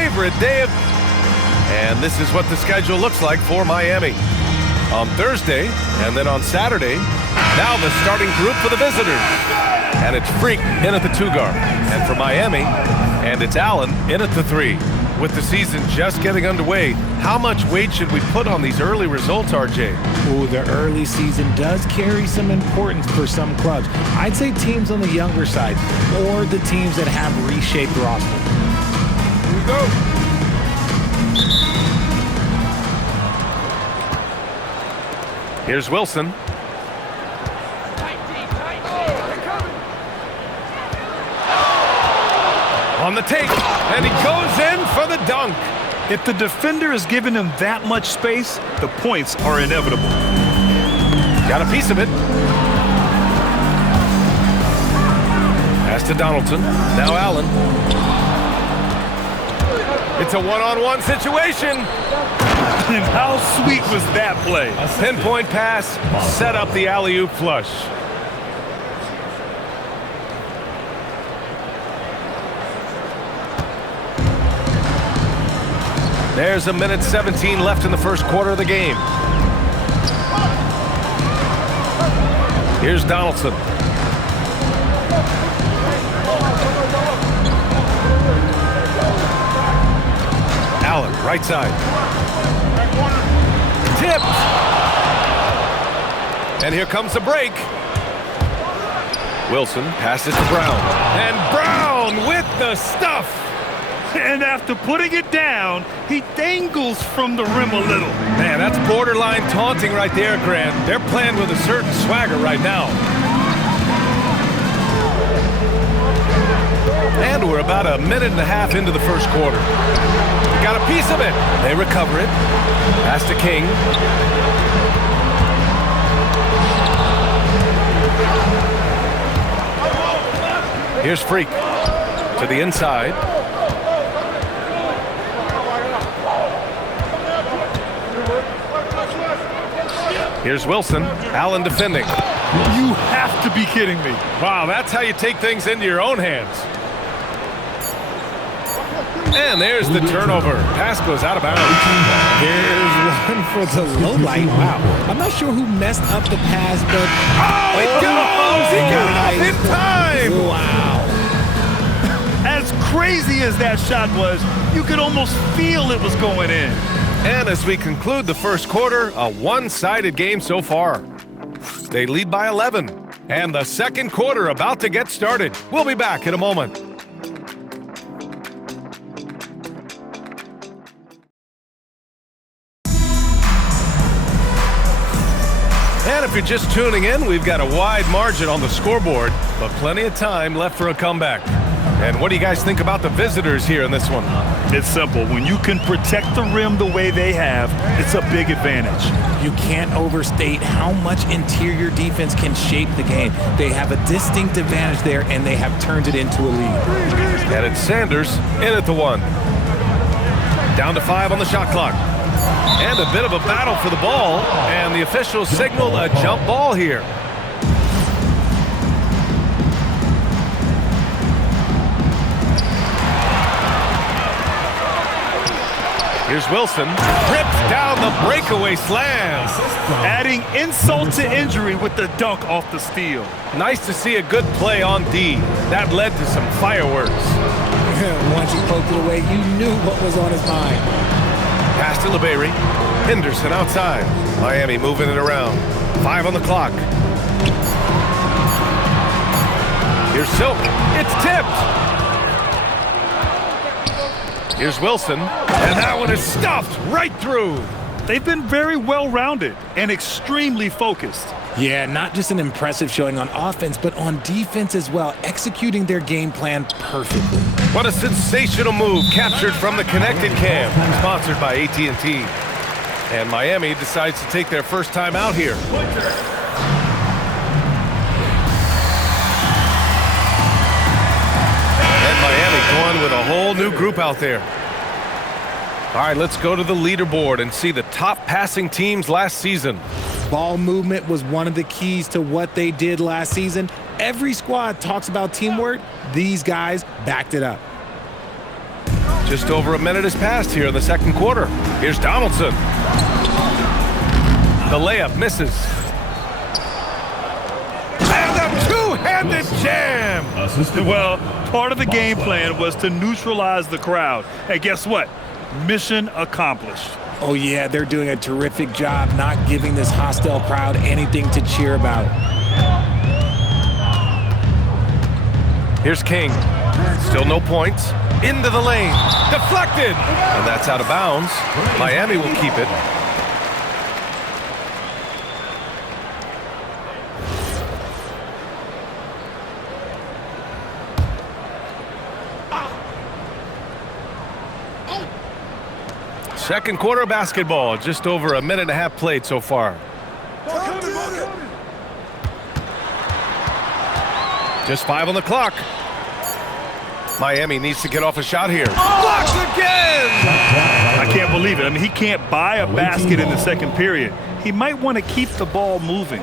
favorite day of... And this is what the schedule looks like for Miami. On Thursday, and then on Saturday, now the starting group for the visitors. And it's Freak in at the 2 guard. And for Miami, and it's Allen in at the 3. With the season just getting underway, how much weight should we put on these early results, RJ? Oh, the early season does carry some importance for some clubs. I'd say teams on the younger side, or the teams that have reshaped rosters. Here we go. Here's Wilson. On the take, and he goes in for the dunk. If the defender is giving him that much space, the points are inevitable. Got a piece of it. Pass to Donaldson. Now Allen. It's a one-on-one situation. And how sweet was that play? A pinpoint pass set up the alley-oop flush. There's a minute 17 left in the first quarter of the game. Here's Donaldson. Allen, right side. Tipped. And here comes the break. Wilson passes to Brown. And Brown with the stuff. And after putting it down, he dangles from the rim a little. Man, that's borderline taunting right there, Grant. They're playing with a certain swagger right now. And we're about a minute and a half into the first quarter. Got a piece of it. They recover it. Pass to King. Here's Freak to the inside. Here's Wilson. Allen defending. You have to be kidding me. Wow, that's how you take things into your own hands. And there's the turnover. Pass goes out of bounds. There's one for the low light. Wow. I'm not sure who messed up the pass, but... Oh, it goes! He got it off in time! Wow. As crazy as that shot was, you could almost feel it was going in. And as we conclude the first quarter, a one-sided game so far. They lead by 11. And the second quarter about to get started. We'll be back in a moment. And if you're just tuning in, we've got a wide margin on the scoreboard, but plenty of time left for a comeback. And what do you guys think about the visitors here in this one? It's simple. When you can protect the rim the way they have, it's a big advantage. You can't overstate how much interior defense can shape the game. They have a distinct advantage there, and they have turned it into a lead. And it's Sanders in at the 1. Down to 5 on the shot clock. And a bit of a battle for the ball, and the officials signal a jump ball here. Here's Wilson, rips down the breakaway slam. Adding insult to injury with the dunk off the steal. Nice to see a good play on D. That led to some fireworks. Once he poked it away, you knew what was on his mind. Pass to LeBerry. Henderson outside. Miami moving it around. 5 on the clock. Here's Silk. It's tipped. Here's Wilson, and that one is stuffed right through. They've been very well-rounded and extremely focused. Yeah, not just an impressive showing on offense, but on defense as well, executing their game plan perfectly. What a sensational move captured from the Connected Cam, sponsored by AT&T. And Miami decides to take their first time out here. Going with a whole new group out there. All right, let's go to the leaderboard and see the top passing teams last season. Ball movement was one of the keys to what they did last season. Every squad talks about teamwork. These guys backed it up. Just over a minute has passed here in the second quarter. Here's Donaldson. The layup misses. And a two-handed jam! Well, part of the game plan was to neutralize the crowd. And guess what? Mission accomplished. Oh, yeah, they're doing a terrific job not giving this hostile crowd anything to cheer about. Here's King. Still no points. Into the lane. Deflected! And that's out of bounds. Miami will keep it. Second quarter basketball. Just over a minute and a half played so far. Just 5 on the clock. Miami needs to get off a shot here. Blocked again! I can't believe it. I mean, he can't buy a basket in the second period. He might want to keep the ball moving.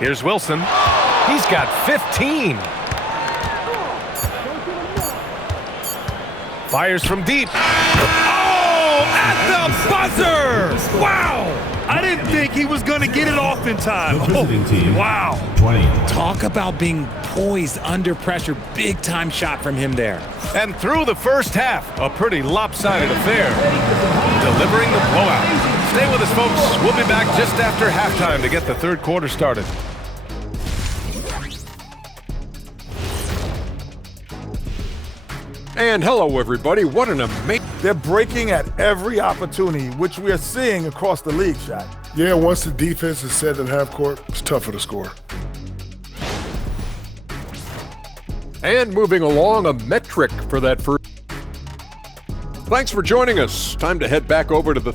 Here's Wilson. He's got 15. Fires from deep. Oh, at the buzzer! Wow! I didn't think he was going to get it off in time. Wow. 20. Talk about being poised under pressure. Big time shot from him there. And through the first half, a pretty lopsided affair. Delivering the blowout. Stay with us, folks. We'll be back just after halftime to get the third quarter started. And hello, everybody. What an amazing... They're breaking at every opportunity, which we are seeing across the league, Shaq. Yeah, once the defense is set in half court, it's tougher to score. And moving along, a metric for that first... Thanks for joining us. Time to head back over to the...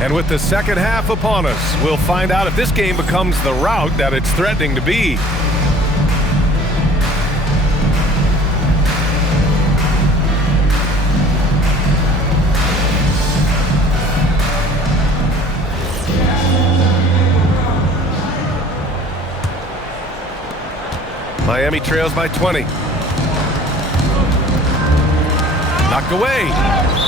And with the second half upon us, we'll find out if this game becomes the rout that it's threatening to be. Miami trails by 20. Knocked away.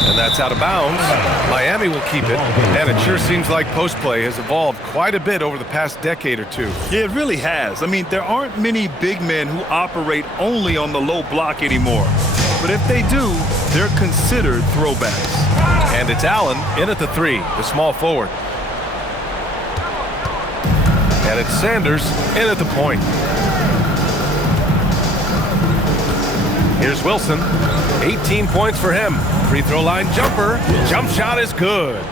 And that's out of bounds. Miami will keep it. And it sure seems like post play has evolved quite a bit over the past decade or two. Yeah, it really has. I mean, there aren't many big men who operate only on the low block anymore. But if they do, they're considered throwbacks. And it's Allen in at the 3, the small forward. And it's Sanders in at the point. Here's Wilson. 18 points for him. Free throw line jumper. Jump shot is good.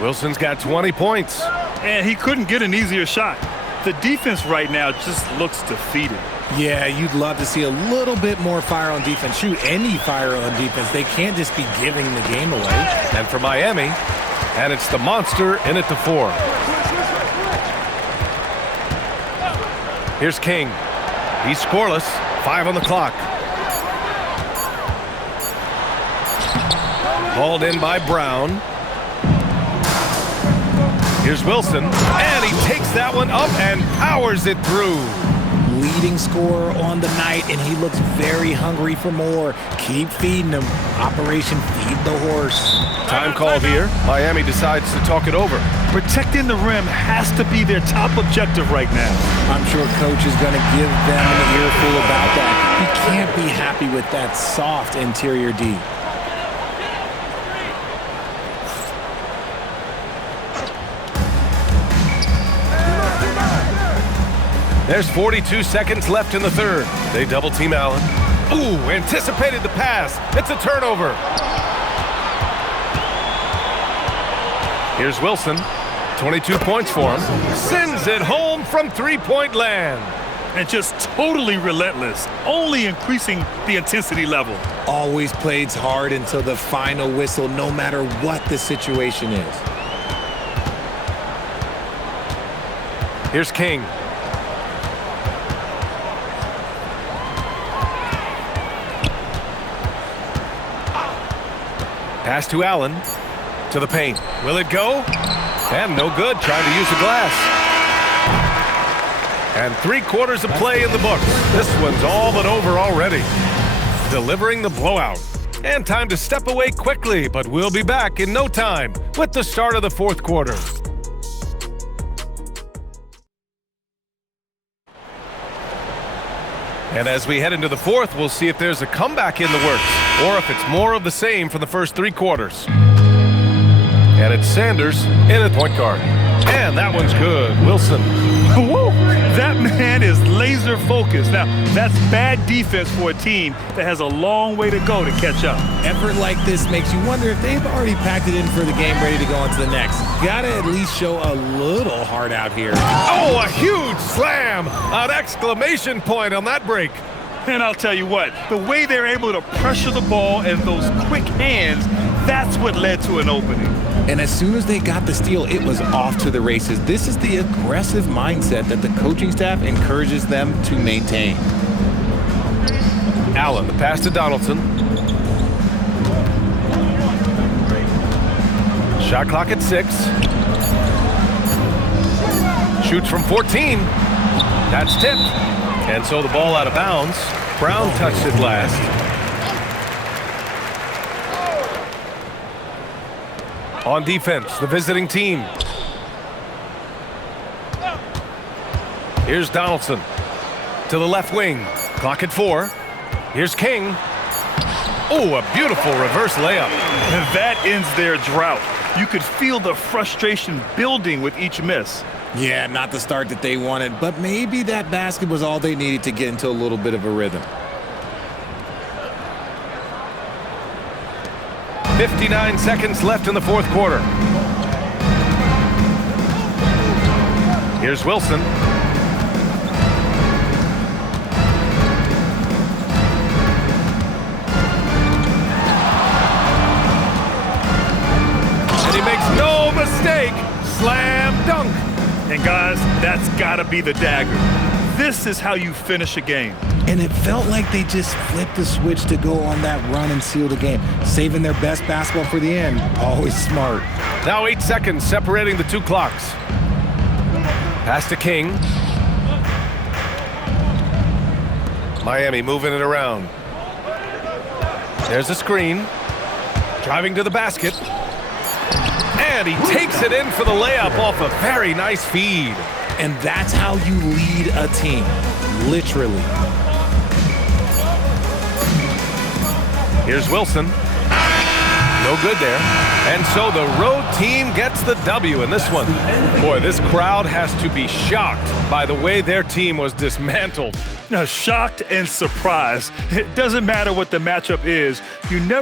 Wilson's got 20 points. And he couldn't get an easier shot. The defense right now just looks defeated. Yeah, you'd love to see a little bit more fire on defense. Shoot, any fire on defense. They can't just be giving the game away. And for Miami, and it's the monster in at the 4. Here's King. He's scoreless. 5 on the clock. Hauled in by Brown. Here's Wilson, and he takes that one up and powers it through. Leading scorer on the night, and he looks very hungry for more. Keep feeding him. Operation Feed the Horse. Time called here. Miami decides to talk it over. Protecting the rim has to be their top objective right now. I'm sure coach is going to give them an earful about that. He can't be happy with that soft interior D. There's 42 seconds left in the third. They double team Allen. Ooh, anticipated the pass. It's a turnover. Here's Wilson. 22 points for him. Sends it home from three-point land. And just totally relentless, only increasing the intensity level. Always plays hard until the final whistle, no matter what the situation is. Here's King. Pass to Allen. To the paint. Will it go? And no good, trying to use the glass. And 3/4 of play in the books. This one's all but over already. Delivering the blowout. And time to step away quickly, but we'll be back in no time with the start of the 4th quarter. And as we head into the 4th, we'll see if there's a comeback in the works or if it's more of the same from the first 3 quarters. And it's Sanders in at point guard. And that one's good. Wilson. Whoa, that man is laser focused. Now, that's bad defense for a team that has a long way to go to catch up. Effort like this makes you wonder if they've already packed it in for the game, ready to go on to the next. Gotta at least show a little heart out here. Oh, a huge slam! An exclamation point on that break. And I'll tell you what, the way they're able to pressure the ball and those quick hands, that's what led to an opening. And as soon as they got the steal, it was off to the races. This is the aggressive mindset that the coaching staff encourages them to maintain. Allen, the pass to Donaldson. Shot clock at 6. Shoots from 14. That's tipped. And so the ball out of bounds. Brown touched it last. On defense, the visiting team. Here's Donaldson to the left wing. Clock at 4. Here's King. Oh, a beautiful reverse layup. And that ends their drought. You could feel the frustration building with each miss. Yeah, not the start that they wanted, but maybe that basket was all they needed to get into a little bit of a rhythm. 59 seconds left in the 4th quarter. Here's Wilson. And he makes no mistake. Slam dunk. And guys, that's gotta be the dagger. This is how you finish a game. And it felt like they just flipped the switch to go on that run and seal the game, saving their best basketball for the end. Always smart. Now 8 seconds separating the 2 clocks. Pass to King. Miami moving it around. There's a screen. Driving to the basket. And he takes it in for the layup off a very nice feed. And that's how you lead a team, literally. Here's Wilson. No good there. And so the road team gets the W in this one. Boy, this crowd has to be shocked by the way their team was dismantled. Now, shocked and surprised. It doesn't matter what the matchup is. You never